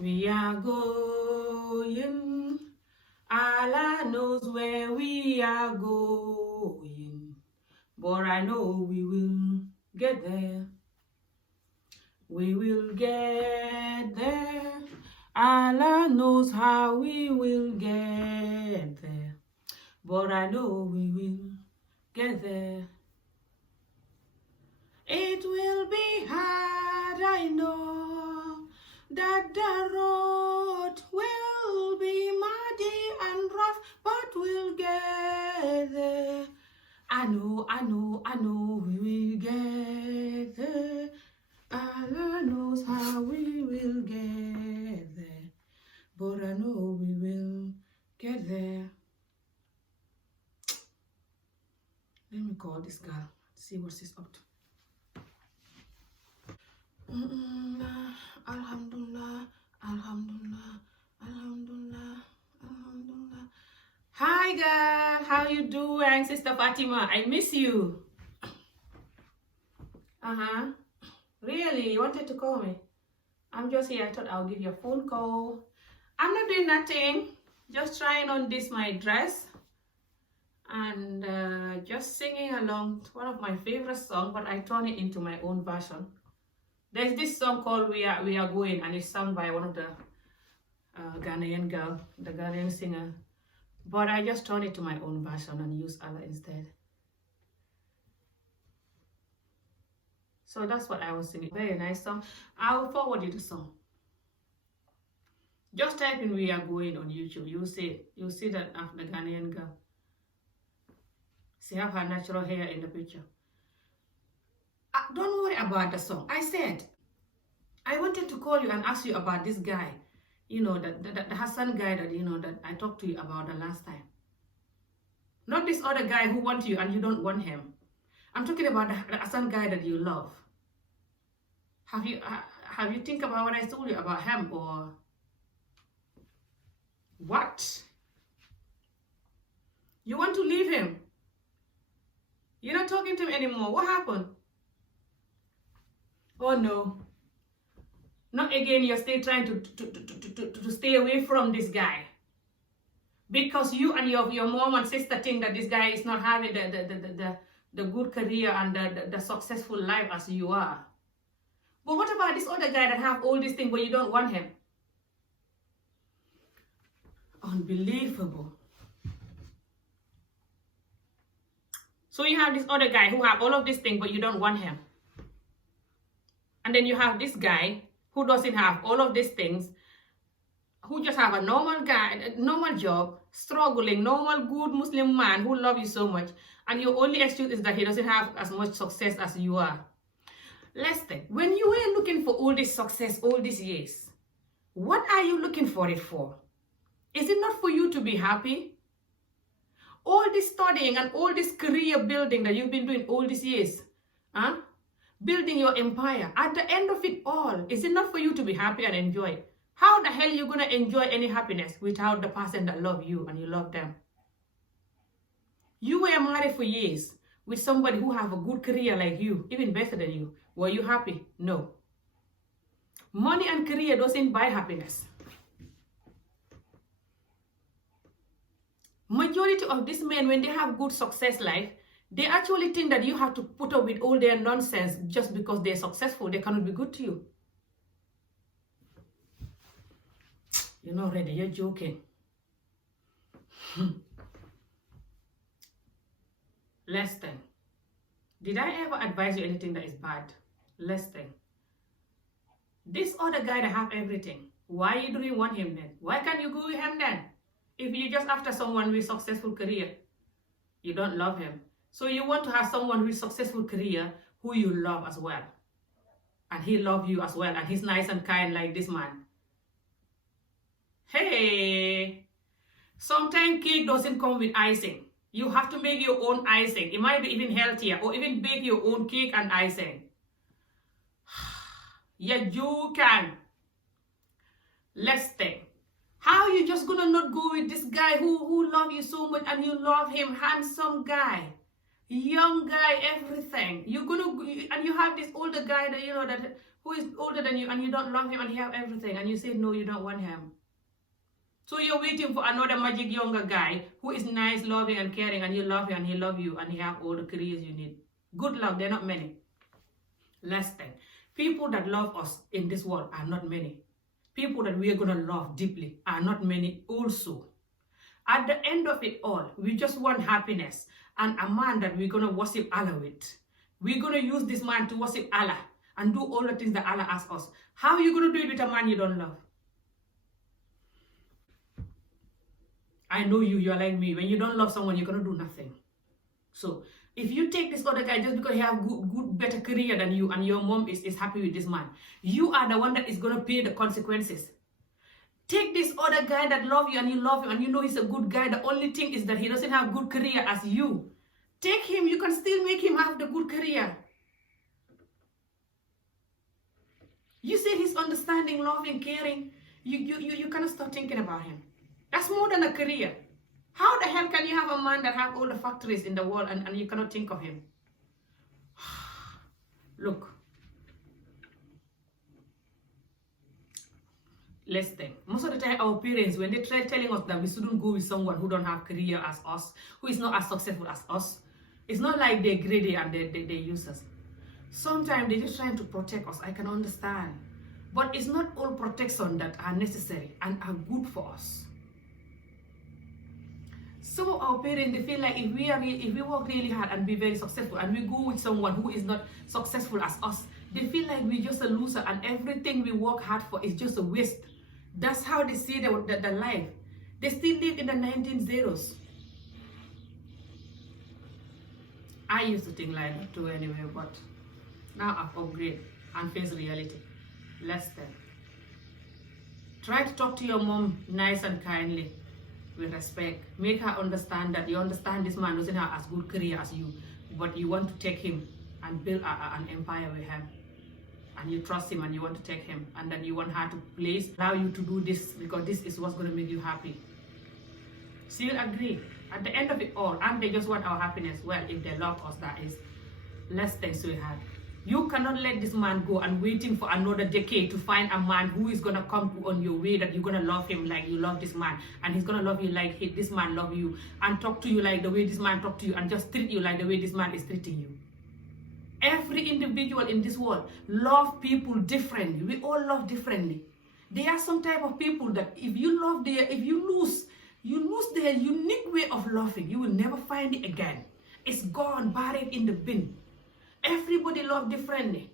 We are going. Allah knows where we are going. But I know we will get there. We will get there. Allah knows how we will get there. But I know we will get there. It will be hard, I know, that the road will be muddy and rough, but we'll get there. I know we will get there. Allah knows how we will get there, but I know we will get there. Let me call this girl, see what she's up to. Alhamdulillah, Alhamdulillah, Alhamdulillah, Alhamdulillah. Hi girl, how you doing, Sister Fatima? I miss you. Really? You wanted to call me? I'm just here. I thought I'll give you a phone call. I'm not doing nothing. Just trying on this my dress and just singing along. It's one of my favorite songs, but I turn it into my own version. There's this song called We Are Going, and it's sung by one of the Ghanaian girl, the Ghanaian singer. But I just turn it to my own version and use Allah instead. So that's what I was singing. Very nice song. I'll forward you the song. Just type in We Are Going on YouTube. You'll see that the Ghanaian girl. She have her natural hair in the picture. Don't worry about the song. I said, I wanted to call you and ask you about this guy. You know, the Hassan guy that, you know, that I talked to you about the last time. Not this other guy who wants you and you don't want him. I'm talking about the Hassan guy that you love. Have you think about what I told you about him, or what? You want to leave him? You're not talking to him anymore. What happened? Oh no. Not again, you're still trying to stay away from this guy. Because you and your mom and sister think that this guy is not having the good career and the successful life as you are. But what about this other guy that have all these things but you don't want him? Unbelievable. So you have this other guy who have all of these things but you don't want him. And then you have this guy who doesn't have all of these things, who just have a normal job, struggling, normal, good Muslim man who loves you so much. And your only excuse is that he doesn't have as much success as you are. Listen, when you were looking for all this success all these years, what are you looking for it for? Is it not for you to be happy? All this studying and all this career building that you've been doing all these years, building your empire, at the end of it all, is it not for you to be happy and enjoy it? How the hell are you going to enjoy any happiness without the person that loves you and you love them? You were married for years with somebody who have a good career like you, even better than you. Were you happy? No. Money and career doesn't buy happiness. Majority of these men, when they have good success life, they actually think that you have to put up with all their nonsense just because they're successful. They cannot be good to you. You're not ready. You're joking. Listen. Did I ever advise you anything that is bad? Listen. This other guy that have everything, why you don't want him then? Why can't you go with him then? If you're just after someone with successful career, you don't love him. So you want to have someone with successful career who you love as well. And he loves you as well. And he's nice and kind like this man. Hey, sometimes cake doesn't come with icing. You have to make your own icing. It might be even healthier, or even bake your own cake and icing. Yeah, you can. Let's think. How you just gonna not go with this guy who love you so much and you love him, handsome guy? young guy, everything. And you have this older guy that that who is older than you, and you don't love him, and he have everything, and you say no, you don't want him. So you're waiting for another magic younger guy who is nice, loving, and caring, and you love him, and he love you, and he have all the careers you need. Good luck. They're not many. Last thing, people that love us in this world are not many. People that we are gonna love deeply are not many also. At the end of it all, we just want happiness and a man that we're going to worship Allah with. We're going to use this man to worship Allah and do all the things that Allah asks us. How are you going to do it with a man you don't love? I know you're like me. When you don't love someone, you're going to do nothing. So if you take this other guy just because he have good, better career than you, and your mom is happy with this man, you are the one that is going to pay the consequences. Take this other guy that love you and you love him and you know he's a good guy. The only thing is that he doesn't have good career as you. Take him. You can still make him have the good career. You say he's understanding, loving, caring. You cannot start thinking about him. That's more than a career. How the hell can you have a man that have all the factories in the world and you cannot think of him? Look. Let's think. Most of the time, our parents, when they try telling us that we shouldn't go with someone who don't have career as us, who is not as successful as us, it's not like they're greedy and they use us. Sometimes they're just trying to protect us. I can understand. But it's not all protection that are necessary and are good for us. Some of our parents, they feel like if we work really hard and be very successful and we go with someone who is not successful as us, they feel like we're just a loser and everything we work hard for is just a waste. That's how they see the life. They still live in the 1900s. I used to think like that too anyway, but now I've upgraded and face reality. Less than. Try to talk to your mom nice and kindly, with respect. Make her understand that you understand this man doesn't have as good career as you, but you want to take him and build an empire with him. And you trust him and you want to take him, and then you want her to allow you to do this because this is what's going to make you happy. She'll agree. At the end of it all, and they just want our happiness. Well, if they love us, that is. Less than sweetheart. You cannot let this man go and waiting for another decade to find a man who is going to come on your way that you're going to love him like you love this man, and he's going to love you like this man love you, and talk to you like the way this man talk to you, and just treat you like the way this man is treating you. Every individual in this world love people differently. We all love differently. There are some type of people that if you lose their unique way of loving, you will never find it again. It's gone, buried in the bin. Everybody love differently.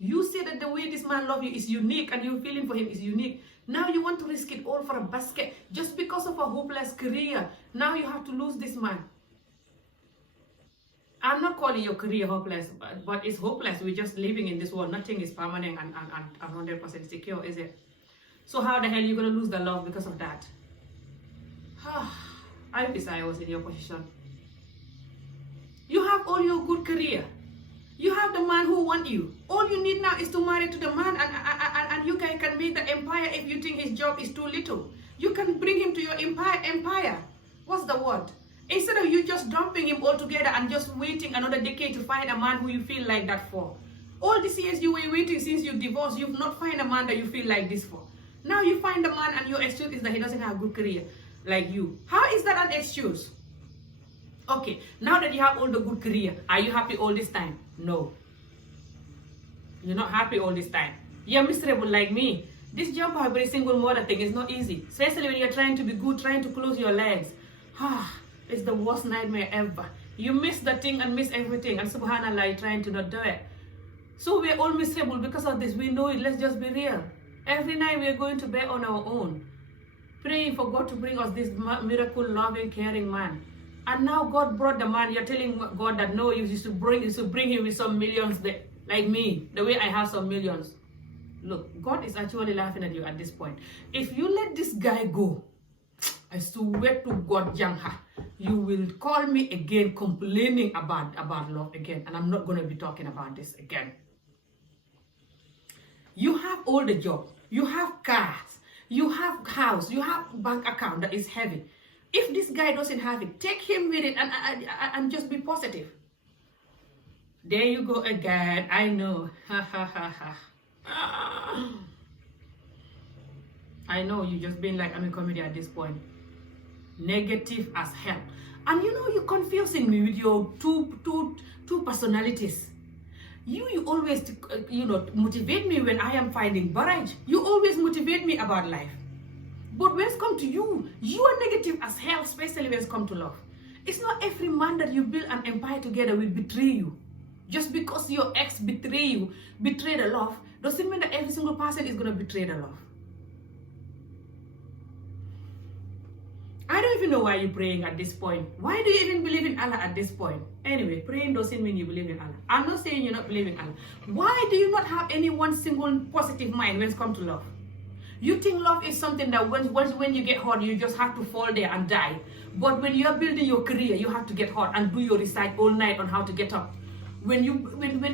You say that the way this man love you is unique and your feeling for him is unique. Now you want to risk it all for a basket just because of a hopeless career. Now you have to lose this man. I'm not calling your career hopeless, but it's hopeless. We're just living in this world. Nothing is permanent and 100% secure, is it? So how the hell are you going to lose the love because of that? I wish I was in your position. You have all your good career. You have the man who wants you. All you need now is to marry to the man, and you guys can make the empire if you think his job is too little. You can bring him to your empire. What's the word? Instead of you just dumping him altogether and just waiting another decade to find a man who you feel like that for. All these years you were waiting since you divorced, you've not found a man that you feel like this for. Now you find a man and your excuse is that he doesn't have a good career like you. How is that an excuse? Okay, now that you have all the good career, are you happy all this time? No. You're not happy all this time. You're miserable like me. This job for every single mother thing is not easy. Especially when you're trying to be good, trying to close your legs. It's the worst nightmare ever. You miss the thing and miss everything, and subhanallah, you're trying to not do it. So we're all miserable because of this. We know it. Let's just be real. Every night we're going to bed on our own, praying for God to bring us this miracle, loving, caring man. And now God brought the man. You're telling God that no, you should bring him with some millions, like me, the way I have some millions. Look, God is actually laughing at you at this point. If you let this guy go, I swear to God, Jangha, you will call me again complaining about love again, and I'm not going to be talking about this again. You have all the job, you have cars, you have house, you have bank account that is heavy. If this guy doesn't have it, take him with it and just be positive. There you go again. I know. Ha ha ha ha. I know you just been like I'm a comedy at this point. Negative as hell. And you know, you're confusing me with your two personalities. You always, motivate me when I am finding barrage. You always motivate me about life. But when it's come to you, you are negative as hell, especially when it's come to love. It's not every man that you build an empire together will betray you. Just because your ex betray the love, doesn't mean that every single person is going to betray the love. I don't even know why you're praying at this point. Why do you even believe in Allah at this point? Anyway, praying doesn't mean you believe in Allah. I'm not saying you're not believing Allah. Why do you not have any one single positive mind when it comes to love? You think love is something that when you get hurt, you just have to fall there and die. But when you're building your career, you have to get hurt and do your research all night on how to get up. When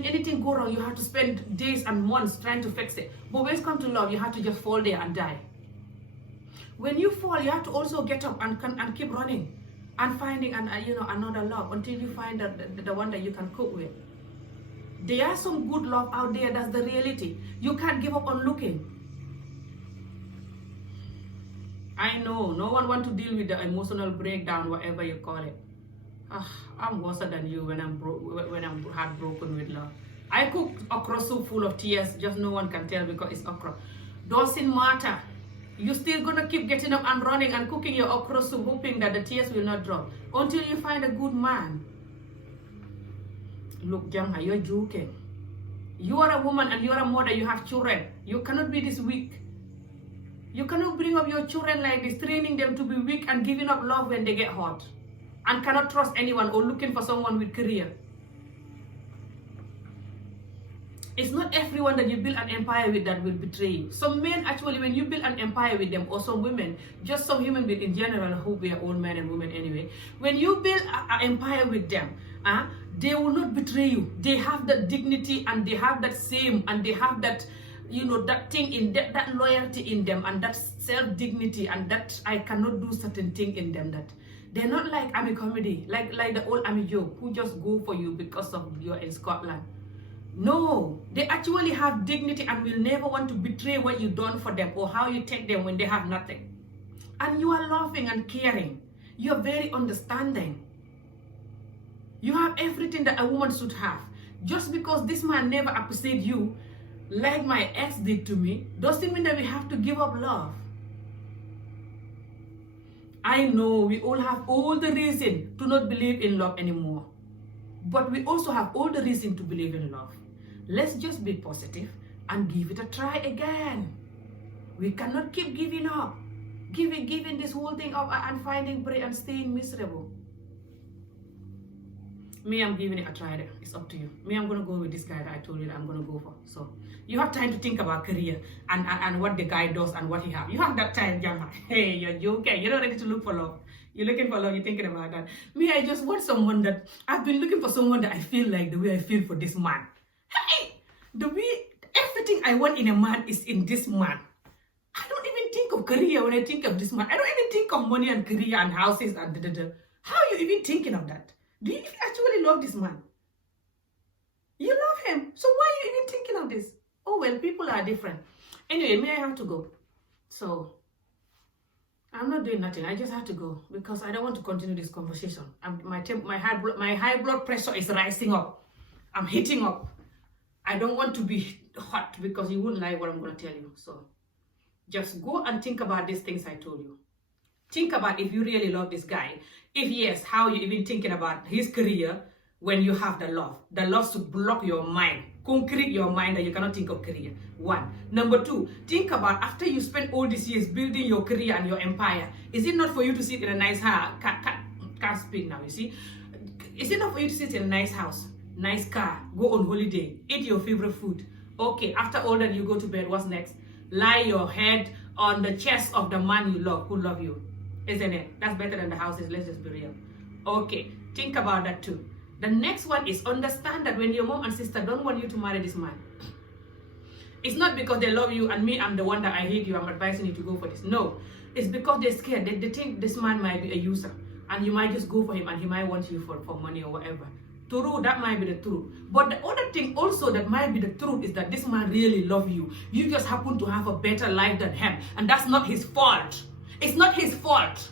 anything go wrong, you have to spend days and months trying to fix it. But when it comes to love, you have to just fall there and die. When you fall, you have to also get up and keep running and finding another love until you find the one that you can cope with. There are some good love out there. That's the reality. You can't give up on looking. I know no one wants to deal with the emotional breakdown, whatever you call it. I'm worse than you when I'm heartbroken with love. I cook okra soup full of tears. Just no one can tell because it's okra. Doesn't matter. You're still gonna keep getting up and running and cooking your okra soup, hoping that the tears will not drop until you find a good man. Look, Jamha, you're joking. You are a woman and you are a mother. You have children. You cannot be this weak. You cannot bring up your children like this, training them to be weak and giving up love when they get hurt, and cannot trust anyone or looking for someone with career. It's not everyone that you build an empire with that will betray you. Some men actually, when you build an empire with them, or some women, just some human beings in general, who we are all men and women anyway, when you build an empire with them, they will not betray you. They have that dignity and they have that same, and they have that, that thing in them, that loyalty in them, and that self-dignity, and that I cannot do certain thing in them, that they're not like Ami Comedy, like the old Ami Joe, who just go for you because of you're in Scotland. No, they actually have dignity and will never want to betray what you've done for them or how you take them when they have nothing. And you are loving and caring. You're very understanding. You have everything that a woman should have. Just because this man never appreciates you like my ex did to me, doesn't mean that we have to give up love. I know we all have all the reason to not believe in love anymore. But we also have all the reason to believe in love. Let's just be positive and give it a try again. We cannot keep giving up, giving this whole thing up and finding prey and staying miserable. Me, I'm giving it a try there. It's up to you. Me, I'm going to go with this guy that I told you that I'm going to go for. So you have time to think about career and what the guy does and what he has. You have that time, Jamha. Hey, you're joking. You're not ready to look for love. You're looking for love, you're thinking about that. Me, I just want someone that, I've been looking for someone that I feel like the way I feel for this man. Hey, everything I want in a man is in this man. I don't even think of career when I think of this man. I don't even think of money and career and houses and da-da-da. How are you even thinking of that? Do you actually love this man? You love him. So why are you even thinking of this? Oh, well, people are different. Anyway, me, I have to go. So I'm not doing nothing. I just have to go because I don't want to continue this conversation. My high blood pressure is rising up. I'm heating up. I don't want to be hot because you wouldn't like what I'm going to tell you. So just go and think about these things I told you. Think about if you really love this guy. If yes, how you even thinking about his career when you have the love. The love to block your mind. Concrete your mind that you cannot think of career. 1. Number 2, think about after you spend all these years building your career and your empire, is it not for you to sit in a nice house? Can't speak now, you see. Is it not for you to sit in a nice house, nice car, go on holiday, eat your favorite food? Okay, after all that, you go to bed. What's next? Lie your head on the chest of the man you love, who love you. Isn't it? That's better than the houses, let's just be real. Okay, think about that too. The next one is understand that when your mom and sister don't want you to marry this man, it's not because they love you and me, I'm the one that I hate you, I'm advising you to go for this. No, it's because they're scared. They think this man might be a user and you might just go for him and he might want you for money or whatever. True, that might be the truth. But the other thing also that might be the truth is that this man really loves you. You just happen to have a better life than him. And that's not his fault. It's not his fault.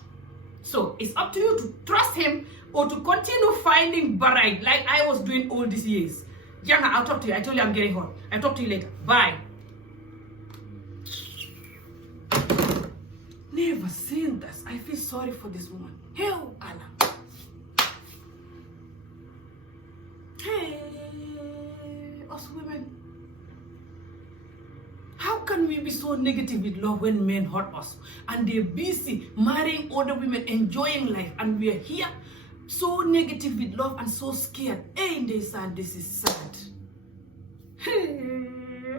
So it's up to you to trust him or to continue finding Barai like I was doing all these years. Janga, I'll talk to you. I told you I'm getting hot. I'll talk to you later. Bye. Never seen this. I feel sorry for this woman. Hell, Allah. Hey, us women. How can we be so negative with love when men hurt us? And they're busy marrying other women, enjoying life. And we are here so negative with love and so scared. Ain't they sad? This is sad. Hey,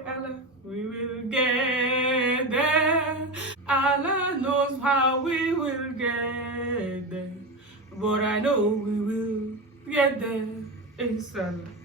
Allah, we will get there. Allah knows how we will get there. But I know we will get there. Inshallah.